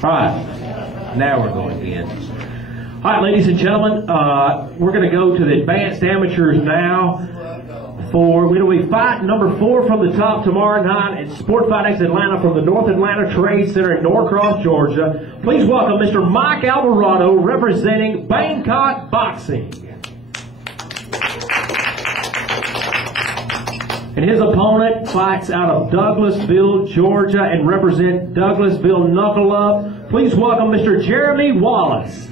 All right, now we're going in. All right, ladies and gentlemen, we're going to go to the advanced amateurs now. We're going to be fight number 4 from the top tomorrow night at SportFight Atlanta from the North Atlanta Trade Center in Norcross, Georgia. Please welcome Mr. Mike Alvarado representing Bangkok Boxing. And his opponent fights out of Douglasville, Georgia, and represent Douglasville Knuckle Up. Please welcome Mr. Jeremy Wallace.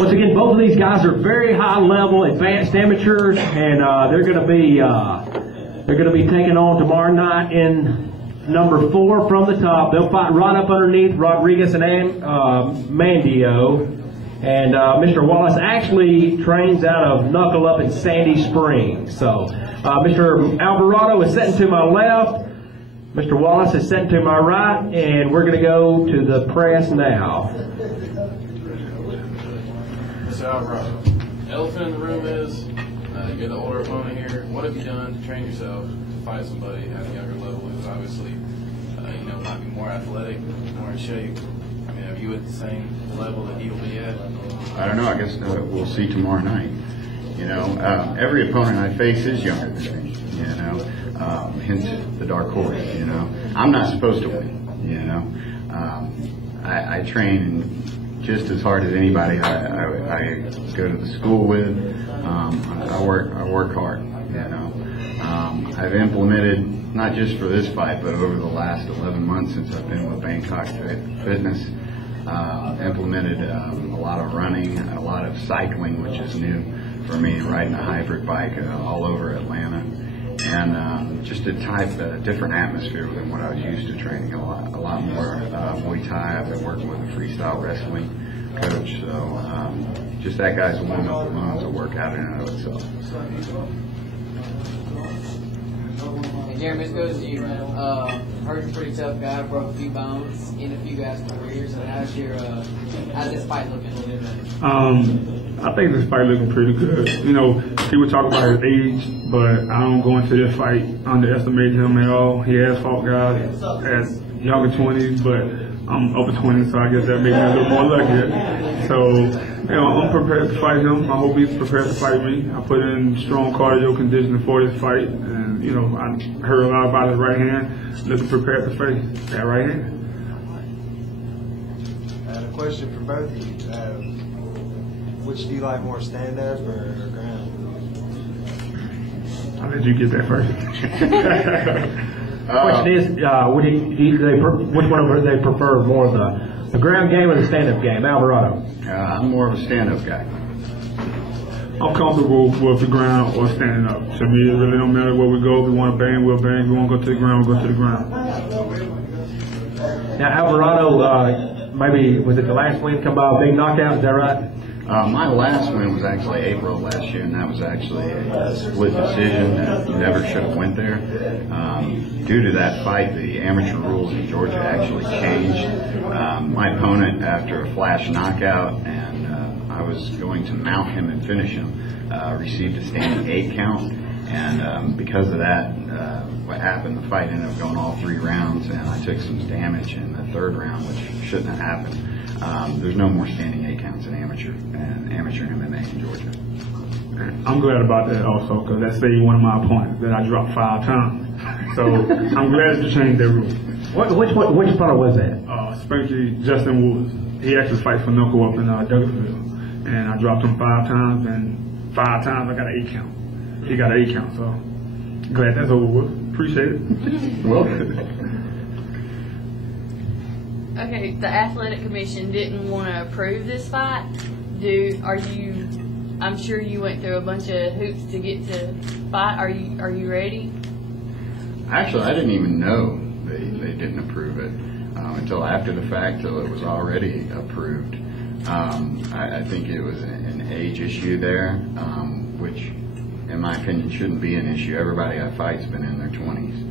Once again, both of these guys are very high-level advanced amateurs, and they're going to be taking on tomorrow night in number 4 from the top. They'll fight right up underneath Rodriguez and Mandio. And Mr. Wallace actually trains out of Knuckle Up in Sandy Springs. So Mr. Alvarado is sitting to my left. Mr. Wallace is sitting to my right. And we're going to go to the press now. Mr. Alvarado, the elephant in the room is you're the older opponent here. What have you done to train yourself to fight somebody at a younger level who's obviously might be more athletic, more in shape? I mean, are you at the same level that he'll be at? I don't know. I guess we'll see tomorrow night. Every opponent I face is younger than me. Hence the dark horse. I'm not supposed to win. I train just as hard as anybody I go to the school with. I work hard. I've implemented, not just for this fight, but over the last 11 months since I've been with Bangkok Fitness. Implemented a lot of running, a lot of cycling, which is new for me, riding a hybrid bike all over Atlanta, and just a different atmosphere than what I was used to training. A lot more Muay Thai. I've been working with a freestyle wrestling coach, so just that guy's alone is a workout in and of itself. Jeremy, this goes to you. Heard you're a pretty tough guy, broke a few bones in a few guys' careers. So how's this fight looking? I think this fight looking pretty good. People talk about his age, but I don't go into this fight underestimating him at all. He has fought guys at younger 20s, but I'm upper 20s, so I guess that makes me a little more luckier. So, I'm prepared to fight him. I hope he's prepared to fight me. I put in strong cardio conditioning for this fight, and I heard a lot about his right hand. Looking prepared to face that right hand. I had a question for both of you. Which do you like more, stand-up or ground? I'll let you get that first. Question is, which one do they prefer more, the ground game or the stand-up game? Alvarado. I'm more of a stand-up guy. I'm comfortable with the ground or standing up. To me, it really don't matter where we go. If we want to bang, we'll bang. If we want to go to the ground, we'll go to the ground. Now, Alvarado, maybe, was it the last win come by a big knockout? Is that right? My last win was actually April of last year, and that was actually a split decision that never should have went there. Due to that fight, the amateur rules in Georgia actually changed. My opponent, after a flash knockout, and I was going to mount him and finish him, received a standing 8 count, and because of that, what happened, the fight ended up going all 3 rounds, and I took some damage in the 3rd round, which shouldn't have happened. There's no more standing 8 counts in amateur MMA in Georgia. I'm glad about that also, because that saved one of my opponents that I dropped 5 times. So I'm glad to change that rule. Which opponent was that? Spanky Justin Woods. He actually fights for Knuckle Up in Douglasville, and I dropped him 5 times, and 5 times I got an 8 count. He got an 8 count, so glad that's over with. Appreciate it. Welcome. Okay, the athletic commission didn't want to approve this fight. I'm sure you went through a bunch of hoops to get to fight. Are you ready? Actually, I didn't even know they didn't approve it until after the fact, till it was already approved. I think it was an age issue there, which, in my opinion, shouldn't be an issue. Everybody I fight's been in their 20s.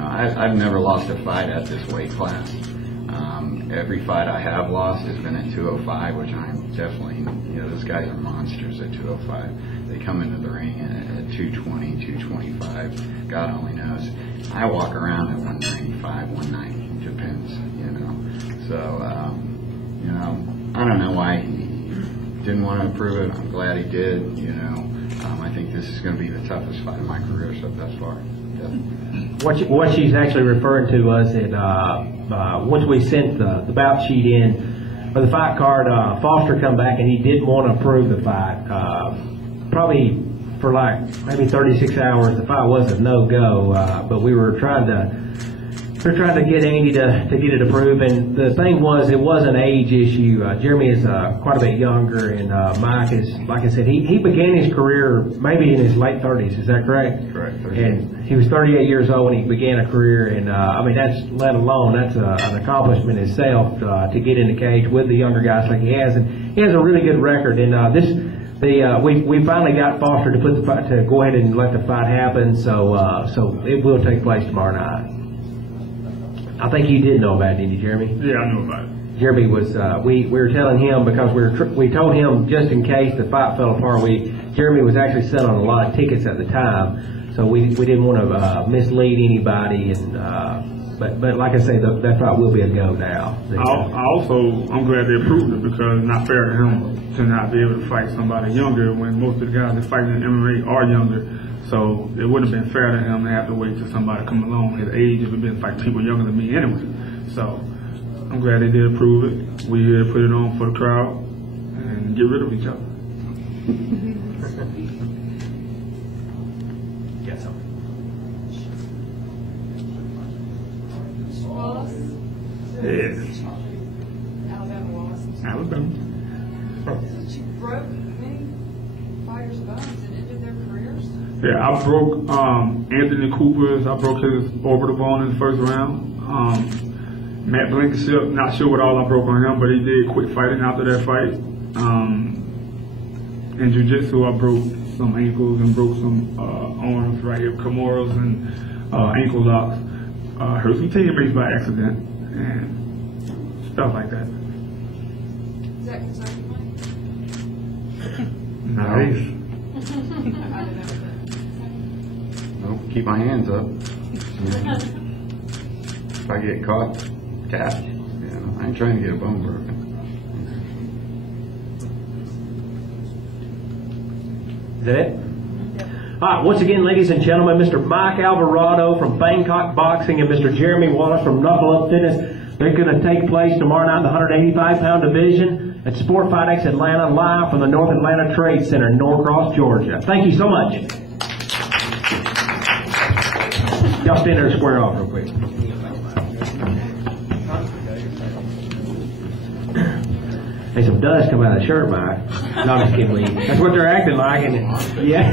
I've never lost a fight at this weight class. Every fight I have lost has been at 205, which I'm definitely, those guys are monsters at 205. They come into the ring at 220, 225. God only knows. I walk around at 195, 190. Depends, So, I don't know why he didn't want to improve it. I'm glad he did, I think this is going to be the toughest fight of my career thus far. Definitely. What she's actually referring to was that once we sent the bout sheet in for the fight card, Foster come back and he didn't want to approve the fight. Probably for like maybe 36 hours, the fight was a no-go, but we were trying to get Andy to get it approved, and the thing was, it was an age issue. Jeremy is quite a bit younger, and Mike is, like I said, he began his career maybe in his late 30s. Is that correct? Correct. And he was 38 years old when he began a career, and that's an accomplishment itself to get in the cage with the younger guys like he has, and he has a really good record. And we finally got Foster to put the fight, to go ahead and let the fight happen, so it will take place tomorrow night. I think you did know about it, didn't you, Jeremy? Yeah, I knew about it. Jeremy was, we were telling him, because we told him just in case the fight fell apart, Jeremy was actually selling a lot of tickets at the time, so we didn't want to mislead anybody, and but like I say, that fight will be a go now. I'm glad they approved it, because it's not fair to him to not be able to fight somebody younger when most of the guys that fight in MMA are younger. So it wouldn't have been fair to him to have to wait till somebody come along his age if it been fighting people younger than me anyway. So I'm glad they did approve it. We here to put it on for the crowd and get rid of each other. Got something. Wallace? Yes. Alabama Wallace. Alabama. She broke many fighters' bones and ended their careers. Yeah, I broke Anthony Cooper's. I broke his orbital bone in the first round. Matt Blankenship, not sure what all I broke on him, but he did quit fighting after that fight. In jiu-jitsu, I broke some ankles and broke some arms right here, femoral and ankle locks. Hurt some teammates by accident and stuff like that. Is that Kentucky money? Nice. I don't know. Well, keep my hands up. If I get caught, tap. I ain't trying to get a bone broken. Is that it? All right, once again, ladies and gentlemen, Mr. Mike Alvarado from Bangkok Boxing and Mr. Jeremy Wallace from Knuckle Up Fitness. They're going to take place tomorrow night in the 185-pound division at SportFight X Atlanta, live from the North Atlanta Trade Center in Norcross, Georgia. Thank you so much. Y'all stand there and square off real quick. Hey, some dust come out of the shirt, Mike. No, I'm just kidding, Lee. That's what they're acting like, and yeah.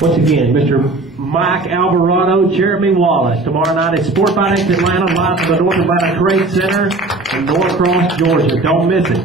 Once again, Mr. Mike Alvarado, Jeremy Wallace, tomorrow night at SportFight X Atlanta, live from the North Atlanta Trade Center in Norcross, Georgia. Don't miss it.